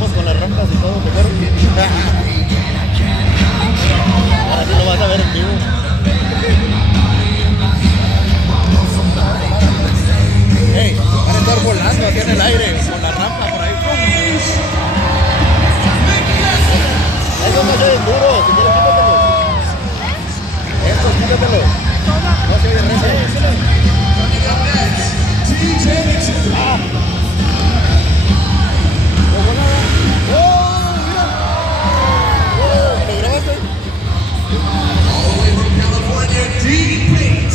grabamos con las rampas y todo, ¿te acuerdas? Ahora sí lo vas a ver en vivo. Hey, van a estar volando aquí en el aire con la rampa por ahí. Esos no se ven duros, si quieres quítatelos. Estos quítatelos. No se oye recio. ¿Lo grabaste? All the way from California, D-Paint.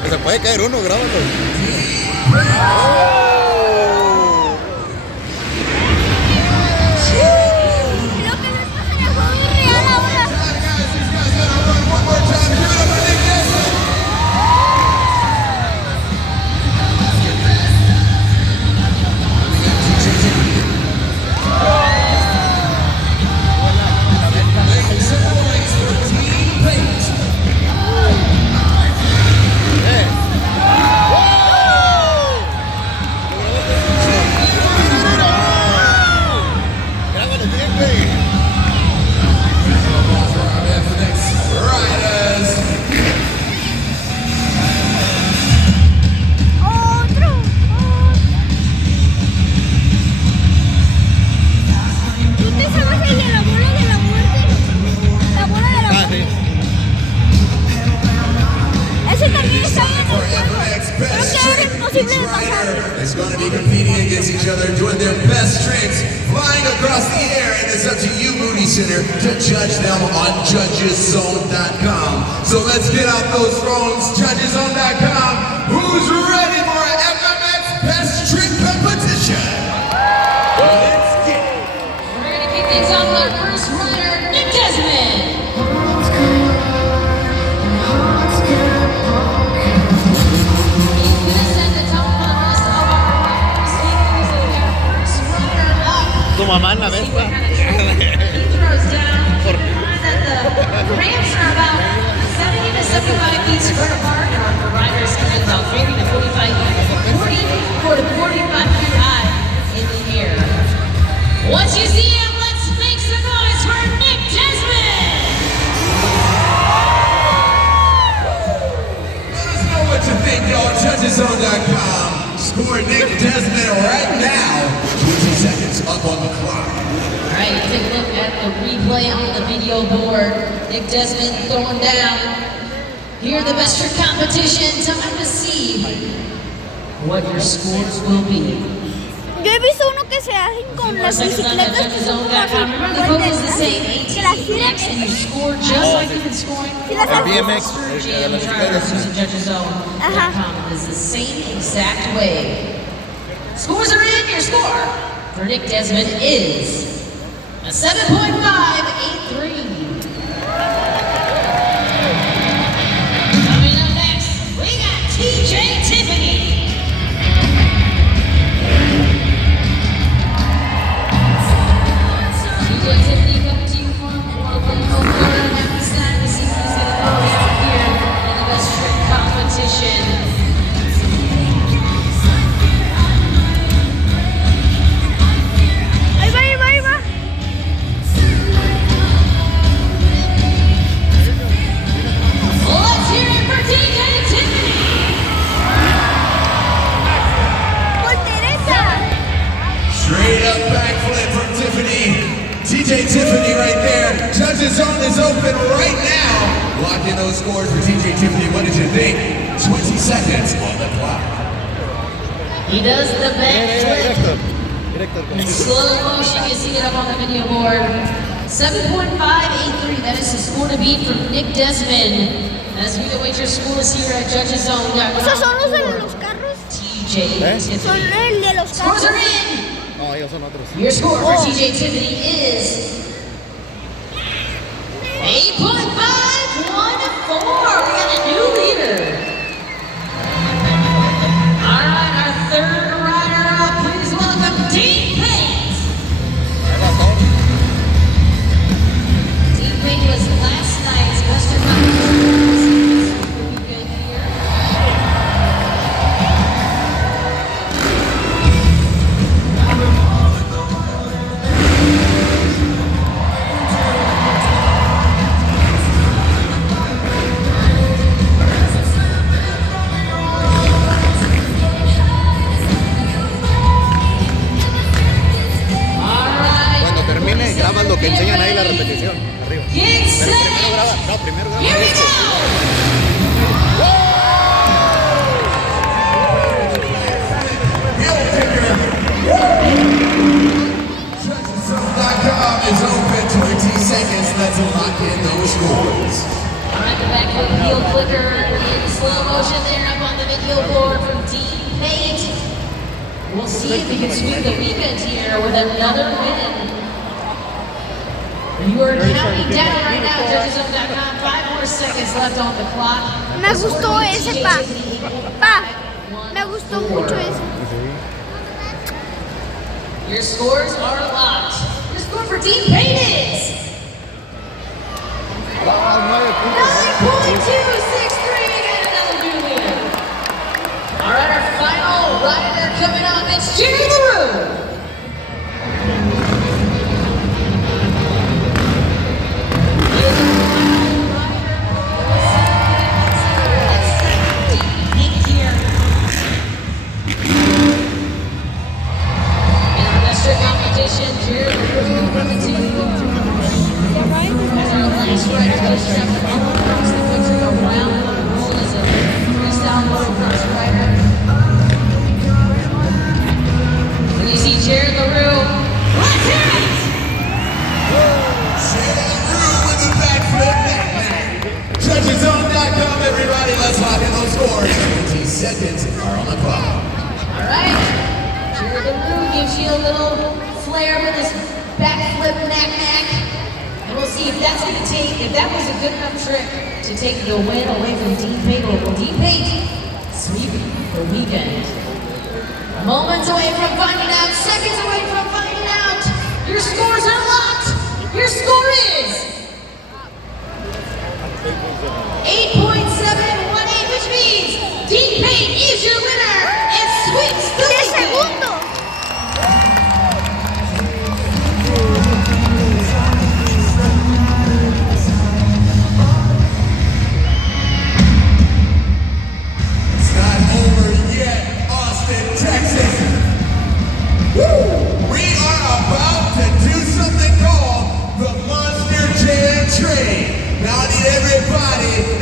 Pues se puede caer uno, grábalo. Is going to be competing against each other, doing their best tricks, flying across the air, and it's up to you, Moody Center, to judge them on judgeszone.com. So let's get out those phones, judgeszone.com. Who's ready for an FMX Best Trick Competition? Let's get it. We're going to kick things off with our first rider, Nick Desmond. Tu mamá en la Vespa. Ramps are about 70 to 75 feet spread apart. The riders come in about 40 to 45 feet high in the air. Once you see him, let's make some noise for Nick Desmond. Let us know what you think, y'all. Judgeszone.com. Score Nick Desmond right now. 20 seconds up on the clock. All right, take a look at the replay on the video board. Nick Desmond throwing down. Here the best trick competition. Time to see what your scores will be. Yo he visto uno que se hacen con las bicicletas que son como así, que las giran. And you score just like you've been scoring. Sí, las hacen. BMX, las bicicletas. Judgeszone.com is the same exact way. Scores are in. Your score for Nick Desmond is a 7.583. Coming up next, we got TJ Tiffany. TJ Tiffany coming to you from Orlando, Florida. Happy Saturday to see who's going to go down here in the best trick competition. Ahí va, ahí va, ahí va. jumping right now. Lock in those scores for TJ Tiffany. What did you think? 20 seconds on the clock. He does the backflip. Director. In slow motion, you see it up on the video board. 7.583, that is the score to beat from Nick Desmond. As we await your scores here at Judges Zone. ¿Esos son los de los carros? TJ Son Tiffany. el de los Scores carros. are in. No, ellos son otros. Your score for TJ Tiffany is 8.514. We got a new leader. All right, our third rider up. Please welcome Dean Payne. Dean Payne was last night's Western Grabas lo que enseñan ahí la repetición, arriba. Get set. Pero primero graba Here we esto. go. JudgesZone.com is open 20 seconds. Let's lock in those scores. All right, the backflip heel flicker in slow motion there up on the video board from Dean Payne. We'll see if he can sweep the weekend here with another win. You are counting down right now, JudgesZone.com. 5 more seconds left on the clock. Me gustó ese, pa. Pa, me gustó mucho ese. Your scores are locked. Your score for Dean Payne is 9.263 and another new leader. All right, our final rider coming up, it's Jerry LaRue. Jared LaRue. Let's hear it! Jared LaRue with the backflip. JudgesZone.com, everybody. Let's lock in those scores. 20 seconds are on the clock. All right. Jared LaRue gives you a little flair with his backflip knack. And we'll see if that's going to take, if that was a good enough trick to take the win away from Dean Payne. Will Dean Payne sweep the weekend? Moments away from finding out, seconds away from finding out. Your scores are locked. Your score is 8.718, which means Dean Payne is your winner and sweeps the ¡De weekend. segundo! It's not over yet, Austin, Texas. Woo! We are about to do something called the Monster Jam Train. Now I need everybody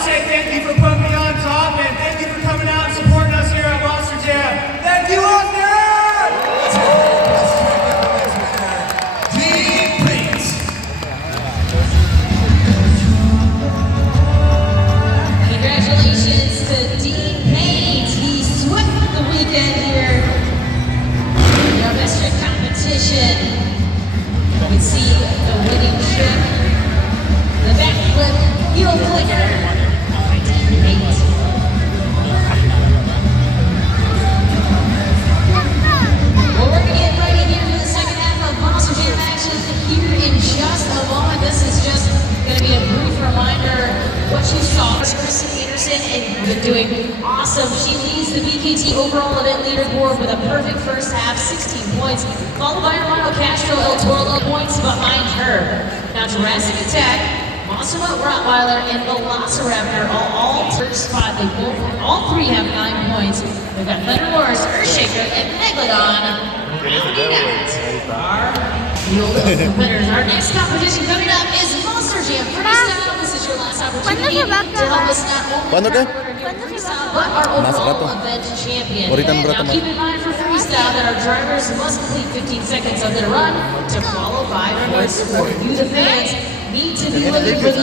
to say thank you for putting me on top, and thank you for coming out and supporting us here at Monster Jam. Thank you, Austin! Congratulations to Dean Payne. He swept the weekend here in our best trick competition. You can see the winning trick, the backflip, heel flicker by Dean Payne. Well, we're going to get ready here for the second half of Monster Jam action here in just a moment. This is just going to be a brief reminder what you saw. Kristen Anderson and been doing awesome. She leads the BKT overall event leaderboard with a perfect first half, 16 points, followed by Armando Castro, El Toro points behind her. Now Jurassic Attack, Monster Mutt Rottweiler, and Velociraptor are all first spot. They both, all three have 9 points. We've got Thunder Wars, Earthshaker, and Megalodon. The winners. Our next competition coming up is Monster Jam Freestyle. This is your last opportunity to help us not only ¿Cuándo qué? freestyle, but our Más overall rato. event champion. Ahorita en un rato Now más. keep in mind for freestyle that our drivers must complete 15 seconds of their run to qualify for sport. You, the fans, need to be looking for the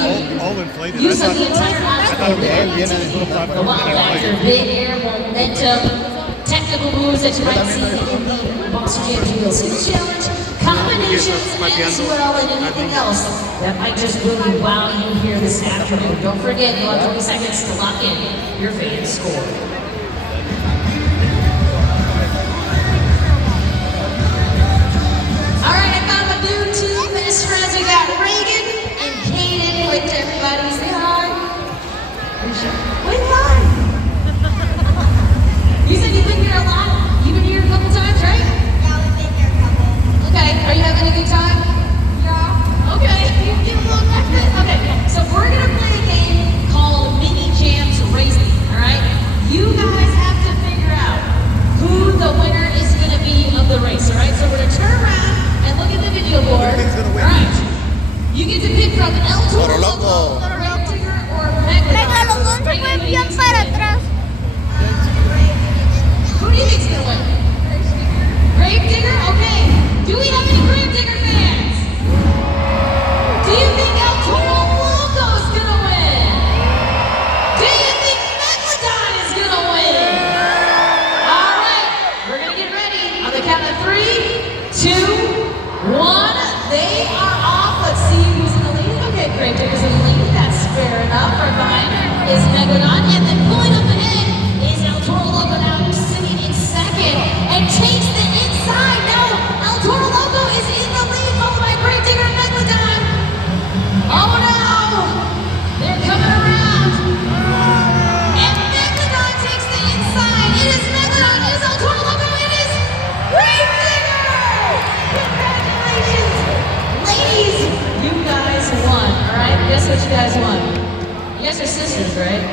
use of the entire obstacle. The wild factor, big air momentum, technical moves that you might see in the Monster Jam Dual Series Challenge, combinations as well, and anything else that might just really wow you here this afternoon. Don't forget, you have 20 seconds to lock in your fan score. All right, I got my new two best friends. We got Reagan and Kaden. Wait to everybody, say hi. Wait, hi. You said you've been here a lot. You've been here a couple times, right? Yeah, we've been here a couple. Okay, are you having a good time? Yeah. Okay, you a little nervous. Okay, so we're gonna play a game called Mini Jams Racing, all right? You guys have to figure out who the winner is gonna be of the race, all right? So we're gonna turn around and look at the video board. gonna win? All right, you get to pick from El Toro Toro Loco. Loco, Red Tiger, or Megalodon. Megalodon se fue bien para atrás. Who do you think's gonna win? Grave Digger? Okay. Do we have any Grave Digger fans? Do you think El Toro Loco's gonna win? Do you think Megalodon is gonna win? All right, we're gonna get ready. On the count of 3, 2, 1. They are off. Let's see who's in the lead. Okay, Grave Digger's in the lead. That's fair enough. Right behind her is Megalodon, and then pulling up ahead is El Toro Loco now, who's sitting in second and takes the inside. Now El Toro Loco is in the lead, followed by Grave Digger and Megalodon. Oh no! They're coming around. And Megalodon takes the inside. It is Megalodon, it is El Toro Loco, it is Grave Digger! Congratulations! Ladies, you guys won, alright? Guess what you guys won? You guys are sisters, right?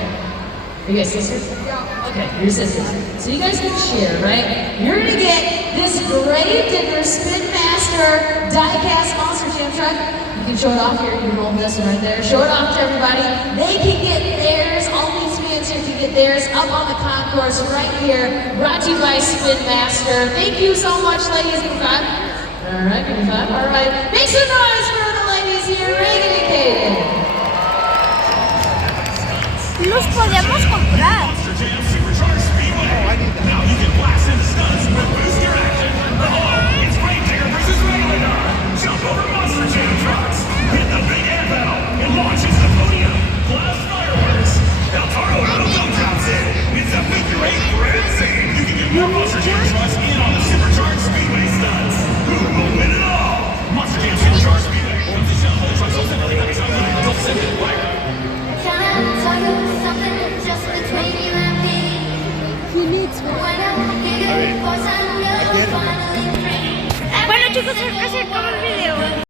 Are you guys sisters? Yeah. Okay, you're sisters. So you guys can share, right? You're gonna get this Grave Digger Spin Master die-cast Monster Jam truck. You can show it off here. You can hold this one right there. Show it off to everybody. They can get theirs. All these fans here can get theirs up on the concourse right here. Brought to you by Spin Master. Thank you so much, ladies. Give me 5. All right, give me 5. All right. Make some noise for the ladies here. Reagan and Kaden. Los podemos comprar. Monster Jam Supercharged Speedway. Now you can blast into stunts with booster action. It's Grave Digger versus Megalodon. Jump over Monster Jam trucks. Hit the big air pedal. It launches the podium. Blast fireworks. El Toro Loco drops in. It's a figure 8 frenzy. You can get more Monster Jam trucks in on the Supercharged Speedway stunts. Who will win it all? Monster Jam Supercharged Speedway. Comes to sell whole trucks, also really heavy stuff. Don't send it. Wire. Can I tell you something just between you and me? When I get it, 'cause I know finally free. Bueno chicos, creo que se acabó el video.